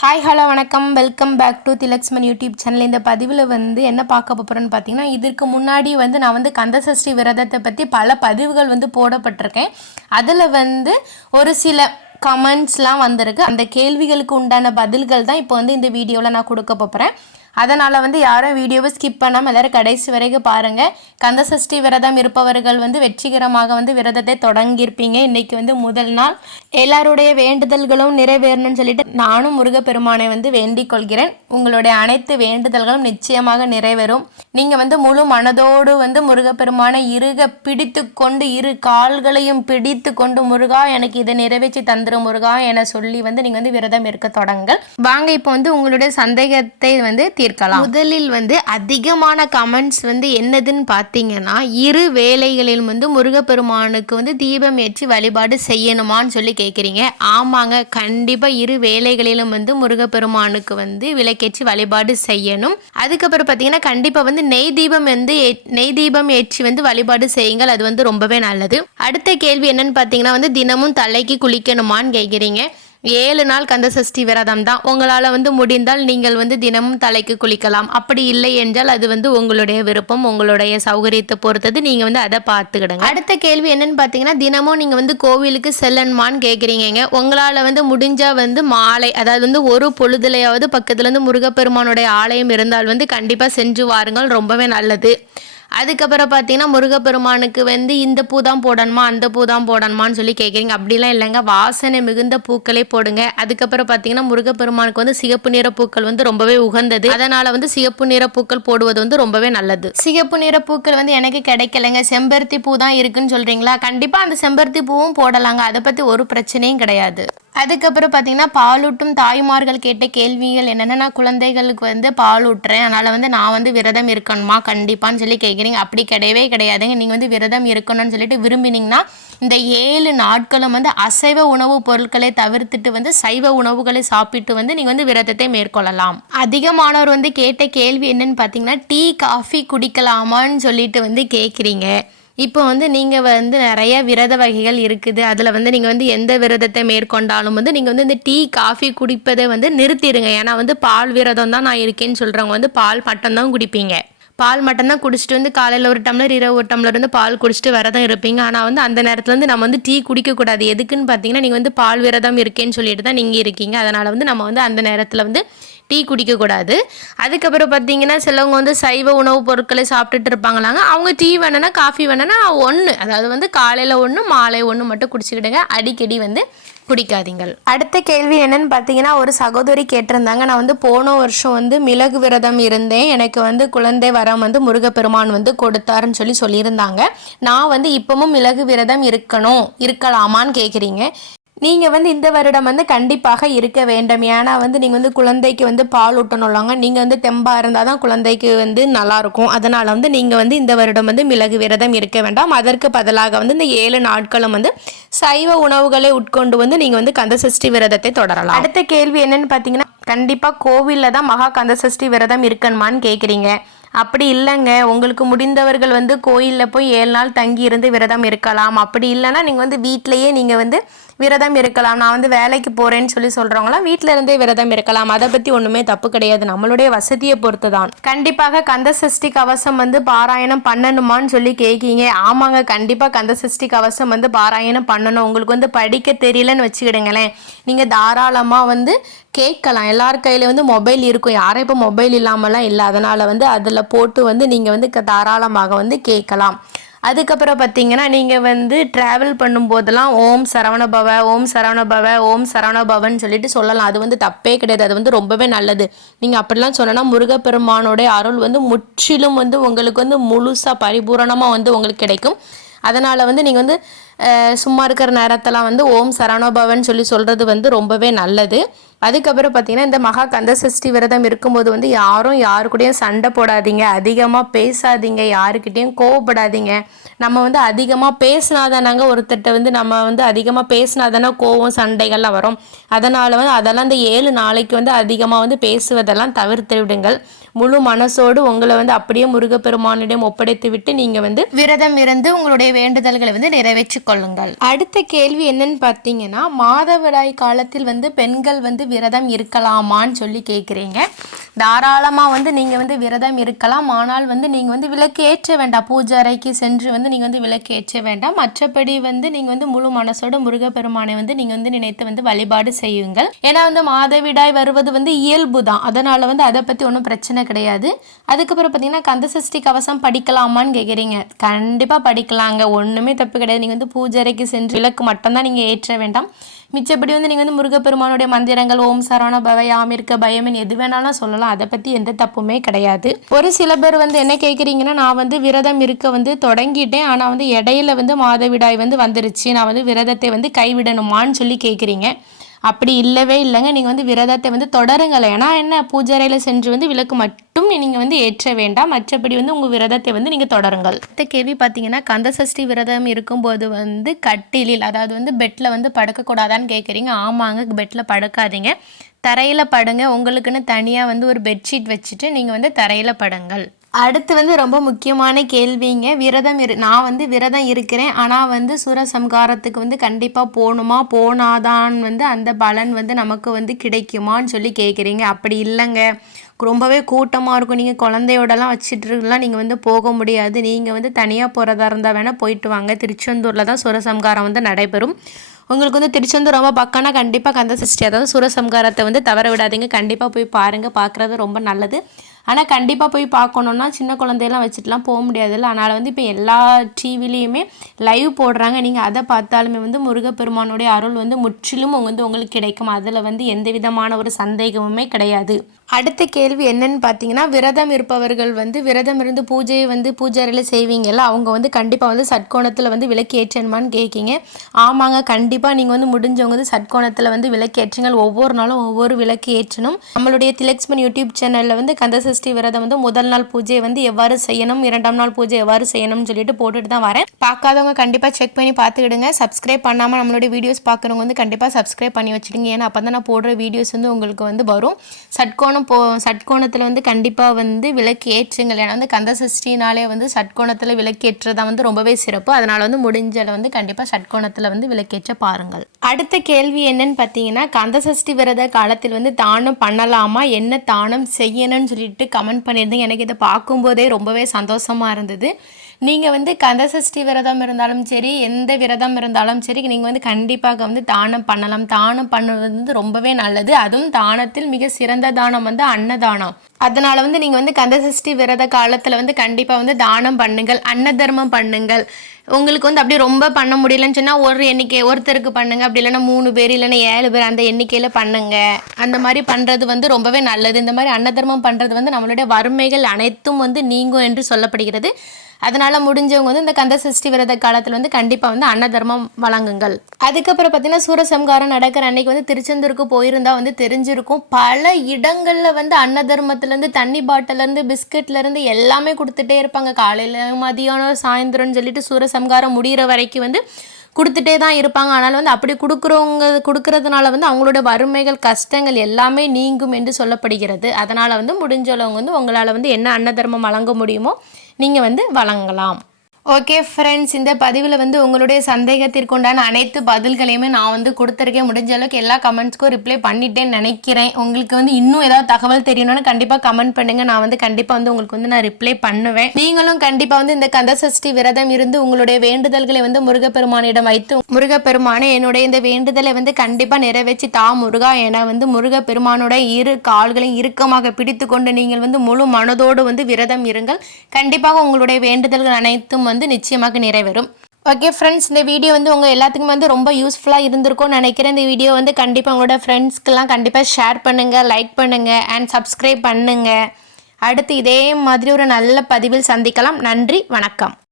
Hi hello வணக்கம். Welcome back to Thilaksman YouTube channel இந்த பதிவில் வந்து என்ன பார்க்க போகிறோன்னு பார்த்தீங்கன்னா இதற்கு முன்னாடி வந்து நான் வந்து கந்தசஷ்டி விரதத்தை பற்றி பல பதிவுகள் வந்து போடப்பட்டிருக்கேன். அதில் வந்து ஒரு சில கமெண்ட்ஸ்லாம் வந்திருக்கு. அந்த கேள்விகளுக்கு உண்டான பதில்கள் தான் இப்போ வந்து இந்த வீடியோவில் நான் கொடுக்க போகிறேன் அதனால் வந்து யாரும் வீடியோவை ஸ்கிப் பண்ணாமல் எல்லாரும் கடைசி வரைக்கும் பாருங்கள் கந்தசஷ்டி விரதம் இருப்பவர்கள் வந்து வெற்றிகரமாக வந்து விரதத்தை தொடங்கியிருப்பீங்க. இன்னைக்கு வந்து முதல் நாள். எல்லாருடைய வேண்டுதல்களும் நிறைவேறணும்னு சொல்லிட்டு நானும் முருகப்பெருமானை வந்து வேண்டிக் கொள்கிறேன். உங்களுடைய அனைத்து வேண்டுதல்களும் நிச்சயமாக நிறைவேறும். நீங்கள் வந்து முழு மனதோடு வந்து முருகப்பெருமானை இருக பிடித்து கொண்டு இரு கால்களையும் பிடித்து கொண்டு முருகா எனக்கு இதை நிறைவேற்றி தந்துடும் முருகா என சொல்லி வந்து நீங்கள் வந்து விரதம் இருக்க தொடங்குங்கள் வாங்க இப்போ வந்து உங்களுடைய சந்தேகத்தை வந்து தீர்க்கலாம் முதலில் வந்து அதிகமான கமெண்ட்ஸ் வந்து என்னதுன்னு பார்த்தீங்கன்னா இரு வேலைகளிலும் வந்து முருகப்பெருமானுக்கு வந்து தீபம் ஏற்றி வழிபாடு செய்யணுமான்னு சொல்லி கேட்குறீங்க. ஆமாங்க கண்டிப்பாக இரு வேளைகளிலும் வந்து முருகப்பெருமானுக்கு வந்து விளக்கேற்றி வழிபாடு செய்யணும். அதுக்கப்புறம் பார்த்தீங்கன்னா கண்டிப்பாக வந்து நெய் தீபம் வந்து ஏ- நெய் தீபம் ஏற்றி வந்து வழிபாடு செய்யுங்கள். அது வந்து ரொம்பவே நல்லது. அடுத்த கேள்வி என்னன்னு பார்த்தீங்கன்னா வந்து தினமும் தலைக்கு குளிக்கணுமான்னு கேட்குறீங்க. ஏழு நாள் கந்த சஷ்டி விரதம் தான். உங்களால் வந்து முடிந்தால் நீங்கள் வந்து தினமும் தலைக்கு குளிக்கலாம். அப்படி இல்லை என்றால் அது வந்து உங்களுடைய விருப்பம் உங்களுடைய சௌகரியத்தை பொறுத்தது. நீங்கள் வந்து அதை பார்த்துக்கிடுங்க. அடுத்த கேள்வி என்னன்னு பார்த்தீங்கன்னா தினமும் நீங்கள் வந்து கோவிலுக்கு செல்லணுமான்னு கேட்குறீங்க உங்களால் வந்து முடிஞ்சால் வந்து மாலை அதாவது வந்து ஒரு பொழுதுலையாவது பக்கத்தில் வந்து முருகப்பெருமானுடைய ஆலயம் இருந்தால் வந்து கண்டிப்பாக சென்று வாருங்கள். ரொம்பவே நல்லது. அதுக்கப்புறம் பார்த்தீங்கன்னா முருகப்பெருமானுக்கு வந்து இந்த பூ தான் போடணுமா? அந்த பூ தான் போடணுமான்னு சொல்லி கேட்குறீங்க அப்படிலாம் இல்லைங்க. வாசனை மிகுந்த பூக்களே போடுங்க. அதுக்கப்புறம் பார்த்தீங்கன்னா முருகப்பெருமானுக்கு வந்து சிகப்பு நிற பூக்கள் வந்து ரொம்பவே உகந்தது. அதனால வந்து சிகப்பு நிற பூக்கள் போடுவது வந்து ரொம்பவே நல்லது. சிகப்பு நிற பூக்கள் வந்து எனக்கு கிடைக்கலைங்க. செம்பருத்தி பூ தான் இருக்குன்னு சொல்றீங்களா? கண்டிப்பாக அந்த செம்பருத்தி பூவும் போடலாங்க. அதை பற்றி ஒரு பிரச்சனையும் கிடையாது. அதுக்கப்புறம் பார்த்தீங்கன்னா பாலூட்டும் தாய்மார்கள் கேட்ட கேள்விகள் என்னென்னா நான் குழந்தைகளுக்கு வந்து பாலூட்டுறேன். அதனால் வந்து நான் வந்து விரதம் இருக்கணுமா? கண்டிப்பான்னு சொல்லி கேட்குறீங்க அப்படி கிடையவே கிடையாதுங்க. நீங்கள் வந்து விரதம் இருக்கணும்னு சொல்லிட்டு விரும்பினீங்கன்னா இந்த ஏழு நாட்களும் வந்து அசைவ உணவுப் பொருட்களை தவிர்த்துட்டு வந்து சைவ உணவுகளை சாப்பிட்டு வந்து நீங்கள் வந்து விரதத்தை மேற்கொள்ளலாம். அதிகமானவர் வந்து கேட்ட கேள்வி என்னன்னு பார்த்தீங்கன்னா டீ காஃபி குடிக்கலாமான்னு சொல்லிட்டு வந்து கேட்குறீங்க இப்போ வந்து நீங்கள் வந்து நிறைய விரத வகைகள் இருக்குது. அதில் வந்து நீங்கள் வந்து எந்த விரதத்தை மேற்கொண்டாலும் வந்து நீங்கள் வந்து இந்த டீ காஃபி குடிப்பதை வந்து நிறுத்திடுங்க. ஏன்னா வந்து பால் விரதம் தான் நான் இருக்கேன்னு சொல்கிறவங்க வந்து பால் மட்டும்தான் குடிப்பீங்க. பால் மட்டும்தான் குடிச்சிட்டு வந்து காலையில் ஒரு டம்ளர் இரவு ஒரு டம்ளர் வந்து பால் குடிச்சிட்டு விரதம் இருப்பீங்க. ஆனால் வந்து அந்த நேரத்தில் வந்து நம்ம வந்து டீ குடிக்கக்கூடாது எதுக்குன்னு பார்த்தீங்கன்னா நீங்கள் வந்து பால் விரதம் இருக்கேன்னு சொல்லிட்டு தான் நீங்கள் இருக்கீங்க. அதனால் வந்து நம்ம வந்து அந்த நேரத்தில் வந்து டீ குடிக்கக்கூடாது. அதுக்கப்புறம் பார்த்தீங்கன்னா சிலவங்க வந்து சைவ உணவுப் பொருட்களை சாப்பிட்டுட்டு இருப்பாங்களாங்க. அவங்க டீ வேணுன்னா காஃபி வேணுன்னா ஒன்று அதாவது வந்து காலையில் ஒன்று மாலை ஒன்று மட்டும் குடிச்சுக்கிடுங்க. அடிக்கடி வந்து குடிக்காதீங்கள். அடுத்த கேள்வி என்னன்னு பார்த்தீங்கன்னா ஒரு சகோதரி கேட்டிருந்தாங்க. நான் வந்து போன வருஷம் வந்து மிளகு விரதம் இருந்தேன். எனக்கு வந்து குழந்தை வரம் வந்து முருகப்பெருமான் வந்து கொடுத்தாருன்னு சொல்லி சொல்லியிருந்தாங்க. நான் வந்து இப்பவும் மிளகு விரதம் இருக்கணும் இருக்கலாமான்னு கேட்குறீங்க நீங்கள் வந்து இந்த வருடம் வந்து கண்டிப்பாக இருக்க வேண்டும். ஏன்னா வந்து நீங்கள் வந்து குழந்தைக்கு வந்து பால் ஊட்டணும்லாங்க நீங்கள் வந்து தெம்பாக இருந்தால் தான் குழந்தைக்கு வந்து நல்லாயிருக்கும் அதனால் வந்து நீங்கள் வந்து இந்த வருடம் வந்து மிளகு விரதம் இருக்க வேண்டாம். அதற்கு பதிலாக வந்து இந்த ஏழு நாட்களும் வந்து சைவ உணவுகளை உட்கொண்டு வந்து நீங்கள் வந்து கந்த சஷ்டி விரதத்தை தொடரலாம். அடுத்த கேள்வி என்னன்னு பார்த்தீங்கன்னா கண்டிப்பாக கோவிலில் தான் மகா கந்த சஷ்டி விரதம் இருக்கணுமான்னு கேட்குறீங்க அப்படி இல்லைங்க. உங்களுக்கு முடிந்தவர்கள் வந்து கோயிலில் போய் ஏழு நாள் தங்கி இருந்து விரதம் இருக்கலாம். அப்படி இல்லைன்னா நீங்கள் வந்து வீட்டிலையே நீங்கள் வந்து விரதம் இருக்கலாம். நான் வந்து வேலைக்கு போகிறேன்னு சொல்லி சொல்கிறவங்களாம் வீட்டில் இருந்தே விரதம் இருக்கலாம். அதை பற்றி ஒன்றுமே தப்பு கிடையாது. நம்மளுடைய வசதியை பொறுத்து தான் கண்டிப்பாக கந்த சஷ்டி கவசம் வந்து பாராயணம் பண்ணணுமான்னு சொல்லி கேட்கீங்க ஆமாங்க கண்டிப்பாக கந்த சஷ்டி கவசம் வந்து பாராயணம் பண்ணணும். உங்களுக்கு வந்து படிக்க தெரியலன்னு வச்சுக்கிடுங்களேன். நீங்கள் தாராளமாக வந்து கேட்கலாம். எல்லார் கையில வந்து மொபைல் இருக்கும். யாரும் இப்போ மொபைல் இல்லாமலாம் இல்லை. அதனால் வந்து அதில் போட்டு வந்து நீங்கள் வந்து க- தாராளமாக வந்து கேட்கலாம். அதுக்கப்புறம் பார்த்தீங்கன்னா நீங்கள் வந்து ட்ராவல் பண்ணும்போதெல்லாம் ஓம் சரவணபவ ஓம் சரவணபவ ஓம் சரவணபவன் சொல்லிட்டு சொல்லலாம். அது வந்து தப்பே கிடையாது. அது வந்து ரொம்பவே நல்லது. நீங்கள் அப்படிலாம் சொன்னோன்னா முருகப்பெருமானோடைய அருள் வந்து முற்றிலும் வந்து உங்களுக்கு வந்து முழுசாக பரிபூரணமாக வந்து உங்களுக்கு கிடைக்கும். அதனால் வந்து நீங்கள் வந்து சும்மா இருக்கிற நேரத்தெல்லாம் வந்து ஓம் சரவணபவன் சொல்லி சொல்கிறது வந்து ரொம்பவே நல்லது. அதுக்கப்புறம் பார்த்தீங்கன்னா இந்த மகா கந்த சஷ்டி விரதம் இருக்கும்போது வந்து யாரும் யாரு சண்டை போடாதீங்க. அதிகமாக பேசாதீங்க. யாருக்கிட்டேயும் கோவப்படாதீங்க. நம்ம வந்து அதிகமாக பேசினாதானாங்க ஒருத்தர்கிட்ட வந்து நம்ம வந்து அதிகமாக பேசினாதானே கோவம் சண்டைகள்லாம் வரும். அதனால் வந்து அதெல்லாம் இந்த ஏழு நாளைக்கு வந்து அதிகமாக வந்து பேசுவதெல்லாம் தவிர்த்து விடுங்கள் முழு மனசோடு உங்களை வந்து அப்படியே முருகப்பெருமானிடம் ஒப்படைத்து விட்டு நீங்கள் வந்து விரதம் இருந்து உங்களுடைய வேண்டுதல்களை வந்து நிறைவேற்றிக் கொள்ளுங்கள். அடுத்த கேள்வி என்னன்னு பார்த்தீங்கன்னா மாதவிடாய் காலத்தில் வந்து பெண்கள் வந்து விரதம் இருக்கலாமான்னு சொல்லி கேட்குறீங்க தாராளமாக வந்து நீங்கள் வந்து விரதம் இருக்கலாம். ஆனால் வந்து நீங்கள் வந்து விளக்கு ஏற்ற வேண்டாம். பூஜை அறைக்கு சென்று வந்து நீங்கள் வந்து விளக்கு ஏற்ற வேண்டாம். மற்றபடி வந்து நீங்கள் வந்து முழு மனசோட முருகப்பெருமானை வந்து நீங்கள் வந்து நினைத்து வந்து வழிபாடு செய்யுங்கள். ஏன்னா வந்து மாதவிடாய் வருவது வந்து இயல்பு தான். அதனால் வந்து அதை பற்றி ஒன்றும் பிரச்சனை கிடையாது. அதுக்கப்புறம் பார்த்தீங்கன்னா கந்தசஷ்டி கவசம் படிக்கலாமான்னு கேட்குறீங்க கண்டிப்பாக படிக்கலாங்க. ஒன்றுமே தப்பு கிடையாது. நீங்கள் வந்து பூஜை அறைக்கு சென்று விளக்கு மட்டும்தான் நீங்கள் ஏற்ற வேண்டாம். மிச்சப்படி வந்து நீங்கள் வந்து முருகப்பெருமானுடைய மந்திரங்கள் ஓம் சரவண பவ யாமிருக்க பயமின் எது வேணாலும் சொல்லலாம். அதை பற்றி எந்த தப்புமே கிடையாது. ஒரு சில பேர் வந்து என்ன கேட்குறீங்கன்னா நான் வந்து விரதம் இருக்க வந்து தொடங்கிட்டேன். ஆனால் வந்து இடையில வந்து மாதவிடாய் வந்து வந்துருச்சு. நான் வந்து விரதத்தை வந்து கைவிடணுமான்னு சொல்லி கேட்குறீங்க அப்படி இல்லவே இல்லைங்க. நீங்கள் வந்து விரதத்தை வந்து தொடருங்கள். ஏன்னா என்ன? பூஜைறையில் சென்று வந்து விளக்கு மட்டும் நீங்கள் வந்து ஏற்ற வேண்டாம். மற்றபடி வந்து உங்கள் விரதத்தை வந்து நீங்கள் தொடருங்கள். அடுத்த கேள்வி பார்த்தீங்கன்னா கந்தசஷ்டி விரதம் இருக்கும்போது வந்து கட்டிலில் அதாவது வந்து பெட்டில் வந்து படுக்கக்கூடாதான்னு கேட்குறீங்க ஆமாங்க பெட்டில் படுக்காதீங்க. தரையில் படுங்க. உங்களுக்குன்னு தனியாக வந்து ஒரு பெட்ஷீட் வச்சுட்டு நீங்கள் வந்து தரையில் படுங்கள். அடுத்து வந்து ரொம்ப முக்கியமான கேள்விங்க. விரதம் இரு நான் வந்து விரதம் இருக்கிறேன். ஆனால் வந்து சூரசம்காரத்துக்கு வந்து கண்டிப்பாக போகணுமா? போனாதான் வந்து அந்த பலன் வந்து நமக்கு வந்து கிடைக்குமான்னு சொல்லி கேட்குறீங்க அப்படி இல்லைங்க. ரொம்பவே கூட்டமாக இருக்கும். நீங்கள் குழந்தையோடலாம் வச்சுட்டுலாம் நீங்கள் வந்து போக முடியாது. நீங்கள் வந்து தனியாக போகிறதா இருந்தால் வேணால் போயிட்டு வாங்க. திருச்செந்தூரில் தான் சுரசம்காரம் வந்து நடைபெறும். உங்களுக்கு வந்து திருச்செந்தூர் ரொம்ப பக்கம்னா கண்டிப்பாக கந்த சஷ்டி அதாவது சுரசம்காரத்தை வந்து தவற விடாதீங்க. கண்டிப்பாக போய் பாருங்கள் பார்க்குறது ரொம்ப நல்லது. ஆனால் கண்டிப்பாக போய் பார்க்கணுன்னா சின்ன குழந்தையெல்லாம் வச்சுட்டுலாம் போக முடியாதுல்ல. அதனால் வந்து இப்போ எல்லா டிவிலையுமே லைவ் போடுறாங்க. நீங்கள் அதை பார்த்தாலுமே வந்து முருகப்பெருமானுடைய அருள் வந்து முற்றிலும் வந்து உங்களுக்கு கிடைக்கும். அதில் வந்து எந்த விதமான ஒரு சந்தேகமுமே கிடையாது. அடுத்த கேள்வி என்னன்னு பார்த்தீங்கன்னா விரதம் இருப்பவர்கள் வந்து விரதம் இருந்து பூஜையை வந்து பூஜாரியில் செய்வீங்கல்ல அவங்க வந்து கண்டிப்பாக வந்து சட்கோணத்தில் வந்து விளக்கு ஏற்றணுமான்னு கேட்கிங்க ஆமாங்க கண்டிப்பாக நீங்கள் வந்து முடிஞ்சவங்க வந்து சட்கோணத்தில் வந்து விளக்கு ஏற்றுங்கள் ஒவ்வொரு நாளும் ஒவ்வொரு விளக்கு ஏற்றணும். நம்மளுடைய திலக்ஸ்மன் யூடியூப் சேனலில் வந்து சஷ்டி விரதம் வந்து முதல் நாள் பூஜையை வந்து எவ்வாறு செய்யணும் இரண்டாம் நாள் பூஜை எவ்வாறு செய்யணும்னு சொல்லிட்டு போட்டுட்டு தான் வரேன். பார்க்காதவங்க கண்டிப்பாக செக் பண்ணி பார்த்துக்கிடுங்க. சப்ஸ்கிரைப் பண்ணாமல் நம்மளுடைய வீடியோஸ் பார்க்குறவங்க வந்து கண்டிப்பாக சப்ஸ்கிரைப் பண்ணி வச்சுடுங்க. ஏன்னா அப்போ தான் நான் போடுற வீடியோஸ் வந்து உங்களுக்கு வந்து வரும். சட்கோணம் போ சட்கோணத்தில் வந்து கண்டிப்பாக வந்து விளக்கு ஏற்றுங்கள். ஏன்னா வந்து கந்த சஷ்டினாலே வந்து சட்கோணத்தில் விளக்கேற்றதா வந்து ரொம்பவே சிறப்பு. அதனால் வந்து முடிஞ்சளவு வந்து கண்டிப்பாக சட்கோணத்தில் வந்து விளக்கேற்ற பாருங்கள். அடுத்த கேள்வி என்னன்னு பார்த்தீங்கன்னா கந்த சஷ்டி விரத காலத்தில் வந்து தானம் பண்ணலாமா? என்ன தானம் செய்யணும்னு சொல்லிட்டு கமெண்ட் பண்ணியிருந்தீங்க. எனக்கு இதை பார்க்கும்போதே ரொம்பவே சந்தோஷமாக இருந்தது. நீங்கள் வந்து கந்தசஷ்டி விரதம் இருந்தாலும் சரி எந்த விரதம் இருந்தாலும் சரி நீங்கள் வந்து கண்டிப்பாக வந்து தானம் பண்ணலாம். தானம் பண்ணுவது வந்து ரொம்பவே நல்லது. அதுவும் தானத்தில் மிக சிறந்த தானம் வந்து அன்னதானம். அதனால் வந்து நீங்கள் வந்து கந்தசஷ்டி விரத காலத்தில் வந்து கண்டிப்பாக வந்து தானம் பண்ணுங்கள் அன்ன தர்மம் பண்ணுங்கள். உங்களுக்கு வந்து அப்படியே ரொம்ப பண்ண முடியலன்னு சொன்னால் ஒரு எண்ணிக்கை ஒருத்தருக்கு பண்ணுங்க. அப்படி இல்லைன்னா மூணு பேர் இல்லைன்னா ஏழு பேர் அந்த எண்ணிக்கையில் பண்ணுங்க. அந்த மாதிரி பண்ணுறது வந்து ரொம்பவே நல்லது. இந்த மாதிரி அன்னதர்மம் பண்ணுறது வந்து நம்மளுடைய வறுமைகள் அனைத்தும் வந்து நீங்கும் என்று சொல்லப்படுகிறது. அதனால் முடிஞ்சவங்க வந்து இந்த கந்த சஷ்டி விரத காலத்தில் வந்து கண்டிப்பாக வந்து அன்னதர்மம் வழங்குங்கள். அதுக்கப்புறம் பார்த்தீங்கன்னா சூரசம்காரம் நடக்கிற அன்னைக்கு வந்து திருச்செந்தூருக்கு போயிருந்தா வந்து தெரிஞ்சிருக்கும். பல இடங்களில் வந்து அன்னதர்மத்துலேருந்து தண்ணி பாட்டிலேருந்து பிஸ்கட்லேருந்து எல்லாமே கொடுத்துட்டே இருப்பாங்க. காலையில் மதியானம் சாயந்தரம்னு சொல்லிட்டு சூரசம்காரம் முடிகிற வரைக்கும் வந்து கொடுத்துட்டே தான் இருப்பாங்க. ஆனால் வந்து அப்படி கொடுக்குறவங்க கொடுக்கறதுனால வந்து அவங்களோட வறுமைகள் கஷ்டங்கள் எல்லாமே நீங்கும் என்று சொல்லப்படுகிறது. அதனால் வந்து முடிஞ்சவங்க வந்து உங்களால் வந்து என்ன அன்னதர்மம் வழங்க முடியுமோ நீங்கள் வந்து வழங்கலாம். ஓகே ஃப்ரெண்ட்ஸ் இந்த பதிவில் வந்து உங்களுடைய சந்தேகத்திற்குண்டான அனைத்து பதில்களையுமே நான் வந்து கொடுத்துருக்கேன். முடிஞ்ச அளவுக்கு எல்லா கமெண்ட்ஸ்க்கும் ரிப்ளை பண்ணிட்டேன்னு நினைக்கிறேன். உங்களுக்கு வந்து இன்னும் ஏதாவது தகவல் தெரியணும்னு கண்டிப்பாக கமெண்ட் பண்ணுங்க. நான் வந்து கண்டிப்பாக வந்து உங்களுக்கு வந்து நான் ரிப்ளை பண்ணுவேன். நீங்களும் கண்டிப்பாக வந்து இந்த கந்தசஷ்டி விரதம் இருந்து உங்களுடைய வேண்டுதல்களை வந்து முருகப்பெருமானிடம் வைத்து முருகப்பெருமானை என்னுடைய இந்த வேண்டுதலை வந்து கண்டிப்பாக நிறைவேற்றி தா முருகா என வந்து முருகப்பெருமானோட இரு கால்களையும் இறுக்கமாக பிடித்து கொண்டு நீங்கள் வந்து முழு மனதோடு வந்து விரதம் இருங்கள். கண்டிப்பாக உங்களுடைய வேண்டுதல்கள் அனைத்தும் வந்து வந்து நிச்சயமாக நிறைவேறும். ஓகே ஃப்ரெண்ட்ஸ் இந்த வீடியோ வந்து உங்கள் எல்லாத்துக்குமே வந்து ரொம்ப யூஸ்ஃபுல்லாக இருந்திருக்கும்னு நினைக்கிறேன். இந்த வீடியோ வந்து கண்டிப்பாக உங்களோட ஃப்ரெண்ட்ஸ்க்கெலாம் கண்டிப்பாக ஷேர் பண்ணுங்கள் லைக் பண்ணுங்கள் அண்ட் சப்ஸ்கிரைப் பண்ணுங்கள் அடுத்து இதே மாதிரி ஒரு நல்ல பதிவில் சந்திக்கலாம். நன்றி வணக்கம்.